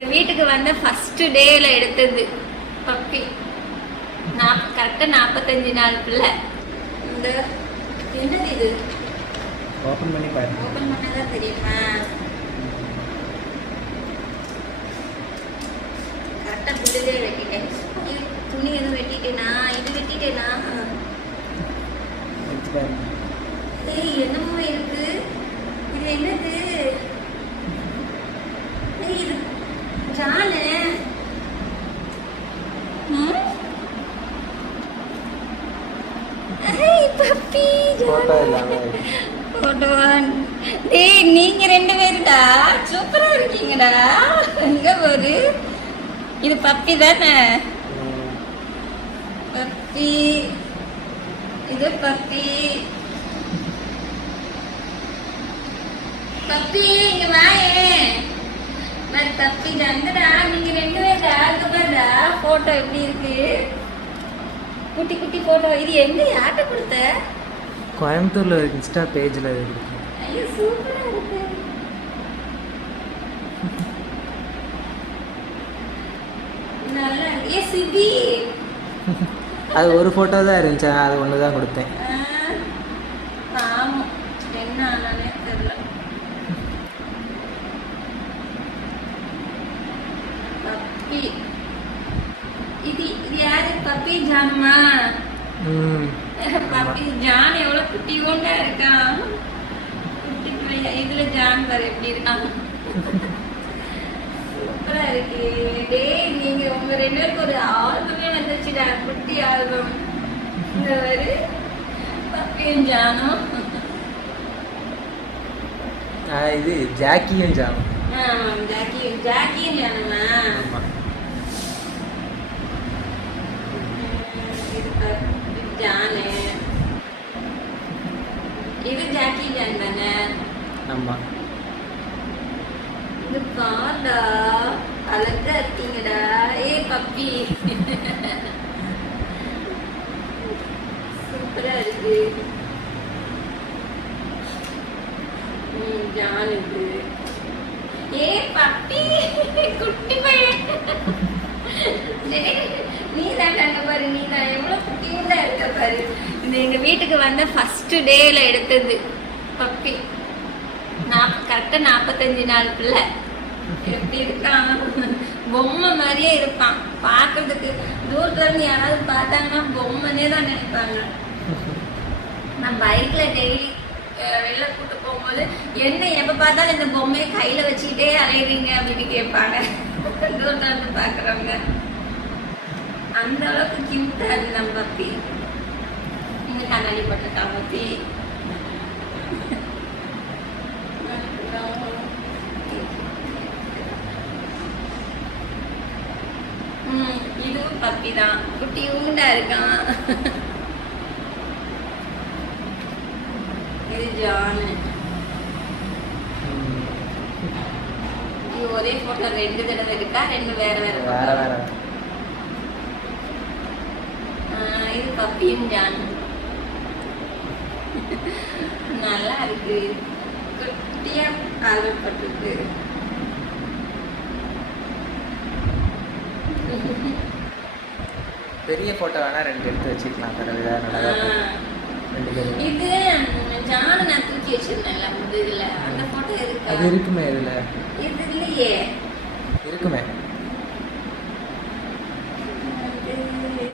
வீட்டுக்கு வந்த ஃபர்ஸ்ட் டேல எடுத்தது பப்பி. கரெக்டா 45 நாள் பிள்ளை. இந்த என்னது இது? ஓபன் பண்ணி பாரு. ஓபன் பண்ணதான் தெரியுமா? கரெக்டா பிள்ளையே வெட்டிட்டேன். துணி எதுவும் வெட்டிட்டேனா? இது வெட்டிட்டேனா? ஏய் என்னமோ இருக்கு. இது என்னது? ஏய் இது ஜானு. Puppy photo. டேய் நீங்க ரெண்டு பேருடா சூப்பரா இருக்கீங்கடா. எங்க போரு? இது பப்பி தானே? பப்பி. இது பப்பி. பப்பி இங்க வாயே. நான் பப்பி தான்டா. நீங்க ரெண்டு பேருடா. அங்க பாருடா போட்டோ எப்படி இருக்கு. குட்டி குட்டி போட்டோ. இது எங்க யார்கிட்ட கொடுத்த? கோயம்புத்தூர்ல இன்ஸ்டா பேஜ்ல இருக்கு. ஐயோ சூப்பரா இருக்கு. நல்லா இருக்கு. ஏ சிபி. அது ஒரு போட்டோ தான் இருந்துச்சு. அது ஒன்று தான் கொடுத்தேன். பாவம் என்ன ஆனானே தெரியல. பப்பி. இது யாரு? பப்பி ஜானுமா? பப்பி ஜான் எவ்வளவு குட்டியோண்டா இருக்கான். குட்டி பிள்ளை. இதுல ஜான் பாரு எப்படி இருக்கான். சூப்பரா இருக்கு. டேய் நீங்க உங்க ரெண்டு பேருக்கு ஒரு ஆல்பமே வந்துச்சுடா. குட்டி ஆல்பம். இந்த ஒரு பப்பியும் ஜானும். இது ஜாக்கியும் ஜானும். ஜாக்கியும் ஜானுமா? ஜானு. இது ஜாக்கி ஜான் தானே? ஆமா. இது பாடா அழகா இருக்கீங்கடா. ஏ பப்பி சூப்பரா இருக்கு. ஜானுக்கு. ஏ பப்பி குட்டி பையன். நீ தான் அங்க பாரு. நீ தான் எவ்வளவு குட்டியோண்டா இருக்க பாரு. இது எங்க வீட்டுக்கு வந்த ஃபர்ஸ்ட் டேல எடுத்தது பப்பி. கரெக்டா 45 நாள் பிள்ளை. எப்படி இருக்கான்? பொம்மை மாதிரியே இருப்பான் பாக்குறதுக்கு. தூரத்துல இருந்து யாராவது பார்த்தாங்கன்னா பொம்மைனே தான் நினைப்பாங்க. நான் பைக்ல டெய்லி வெளில கூட்டு போகும்போது என்ன எப்ப பார்த்தாலும் இந்த பொம்மையை கையில வச்சுக்கிட்டே அலையுறீங்க அப்படின்னு கேட்பாங்க தூரத்துல இருந்து பாக்குறவங்க. அந்த அளவுக்கு கியூட்டா இருக்கு நம்ம பப்பி. இங்க கண்ணாடி போட்டிருக்கா பப்பி. இதுவும் பப்பி தான். குட்டி உண்டா இருக்கான். இது ஜானு. ஒரே போட்டோ 2 தடவை இருக்கா? 2 வேற வேற வேற. இது பப்பியும் ஜான். நல்லா இருக்கு. குட்டியா கால்வெட் பட்டிருக்கு. பெரிய போட்டோ வேணா 2 எடுத்து வச்சுக்கலாம். இது ஜான் நான் தூக்கி வச்சிருந்தேன்ல இதுல. அந்த போட்டோ இருக்கு. அது இருக்குமே இதுல. இது இல்லையே. இருக்குமே.